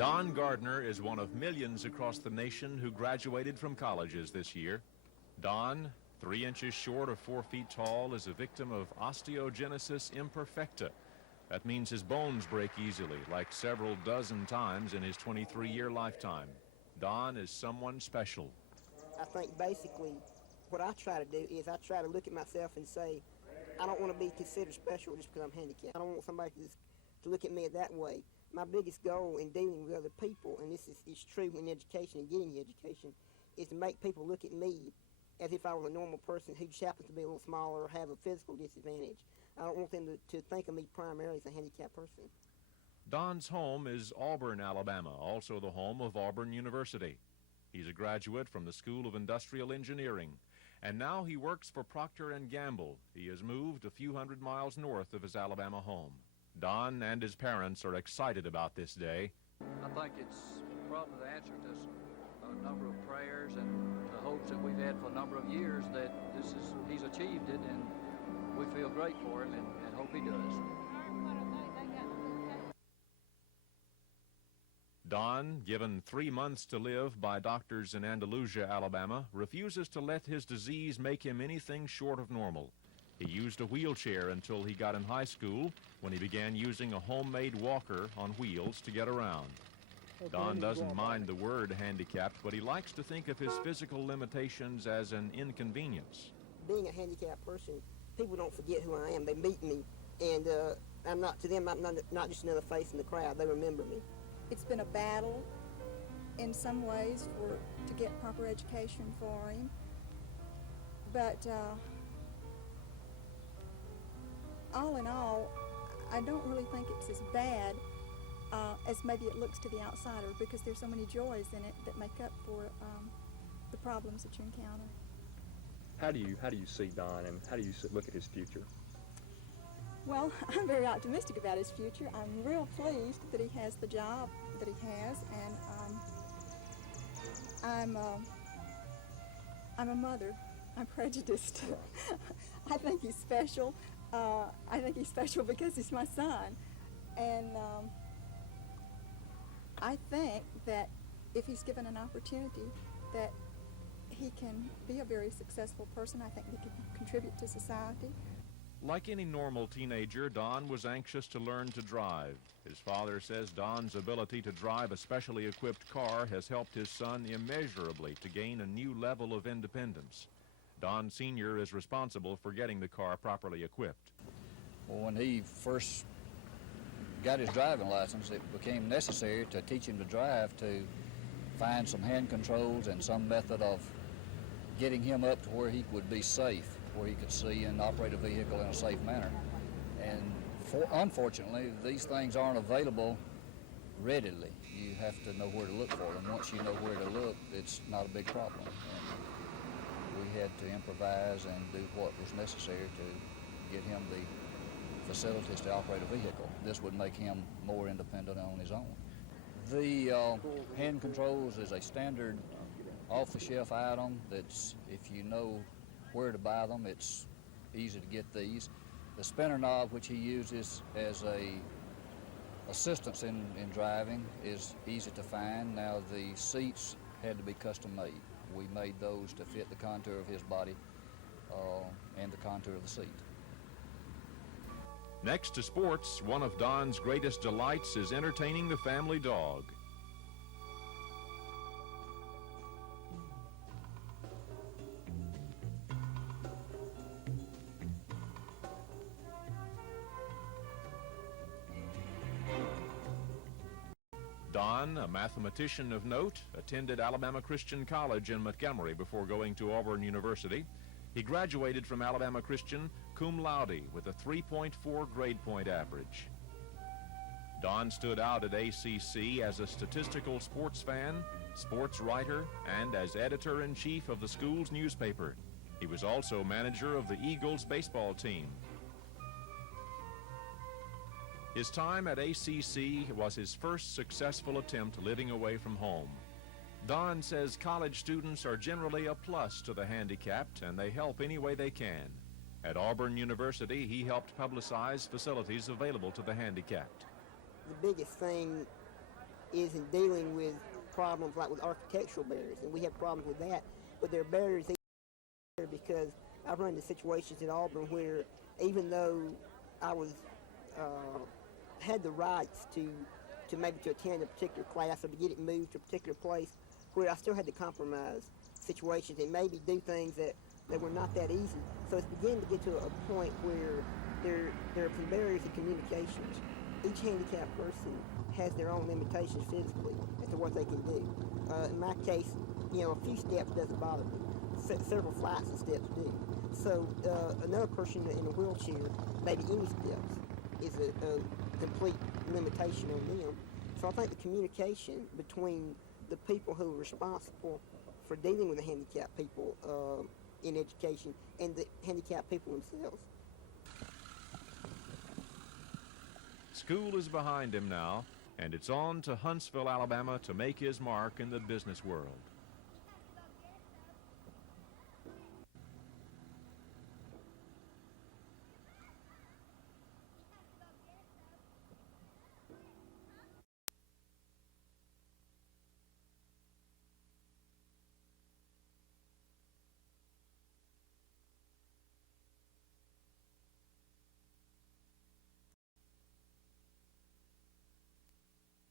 Don Gardner is one of millions across the nation who graduated from colleges this year. Don, 3 inches short of 4 feet tall, is a victim of osteogenesis imperfecta. That means his bones break easily, like several dozen times in his 23-year lifetime. Don is someone special. I think basically what I try to do is I try to look at myself and say, I don't want to be considered special just because I'm handicapped. I don't want somebody to look at me that way. My biggest goal in dealing with other people, and this is true in education and getting the education, is to make people look at me as if I was a normal person who just happens to be a little smaller or have a physical disadvantage. I don't want them to think of me primarily as a handicapped person. Don's home is Auburn, Alabama, also the home of Auburn University. He's a graduate from the School of Industrial Engineering, and now he works for Procter & Gamble. He has moved a few hundred miles north of his Alabama home. Don and his parents are excited about this day. I think it's probably the answer to a number of prayers and the hopes that we've had for a number of years that he's achieved it, and we feel great for him and hope he does. Don, given 3 months to live by doctors in Andalusia, Alabama, refuses to let his disease make him anything short of normal. He used a wheelchair until he got in high school, when he began using a homemade walker on wheels to get around. Don doesn't mind the word handicapped, but he likes to think of his physical limitations as an inconvenience. Being a handicapped person, people don't forget who I am. They meet me, and I'm not just another face in the crowd. They remember me. It's been a battle in some ways to get proper education for him, but all in all, I don't really think it's as bad as maybe it looks to the outsider, because there's so many joys in it that make up for the problems that you encounter. How do you see Don, and how do you look at his future? Well, I'm very optimistic about his future. I'm real pleased that he has the job that he has, and I'm a mother. I'm prejudiced. I think he's special. I think he's special because he's my son, and I think that if he's given an opportunity, that he can be a very successful person. I think he can contribute to society. Like any normal teenager, Don was anxious to learn to drive. His father says Don's ability to drive a specially equipped car has helped his son immeasurably to gain a new level of independence. Don Sr. is responsible for getting the car properly equipped. Well, when he first got his driving license, it became necessary to teach him to drive, to find some hand controls and some method of getting him up to where he would be safe, where he could see and operate a vehicle in a safe manner. And unfortunately, these things aren't available readily. You have to know where to look for them. Once you know where to look, it's not a big problem. And we had to improvise and do what was necessary to get him the facilities to operate a vehicle. This would make him more independent on his own. The hand controls is a standard off-the-shelf item that's, if you know where to buy them, it's easy to get these. The spinner knob, which he uses as a assistance in driving, is easy to find. Now, the seats had to be custom made. We made those to fit the contour of his body and the contour of the seat. Next to sports, one of Don's greatest delights is entertaining the family dog. Don, a mathematician of note, attended Alabama Christian College in Montgomery before going to Auburn University. He graduated from Alabama Christian cum laude with a 3.4 grade point average. Don stood out at ACC as a statistical sports fan, sports writer, and as editor-in-chief of the school's newspaper. He was also manager of the Eagles baseball team. His time at ACC was his first successful attempt living away from home. Don says college students are generally a plus to the handicapped, and they help any way they can. At Auburn University, he helped publicize facilities available to the handicapped. The biggest thing is in dealing with problems like with architectural barriers, and we have problems with that. But there are barriers there because I've run into situations in Auburn where even though I was had the rights to maybe to attend a particular class or to get it moved to a particular place, where I still had to compromise situations and maybe do things that were not that easy. So it's beginning to get to a point where there are some barriers in communications. Each handicapped person has their own limitations physically as to what they can do. In my case, a few steps doesn't bother me. Several flights of steps do. So another person in a wheelchair, maybe any steps is a complete limitation on them. So I think the communication between the people who are responsible for dealing with the handicapped people in education and the handicapped people themselves. School is behind him now, and it's on to Huntsville, Alabama to make his mark in the business world.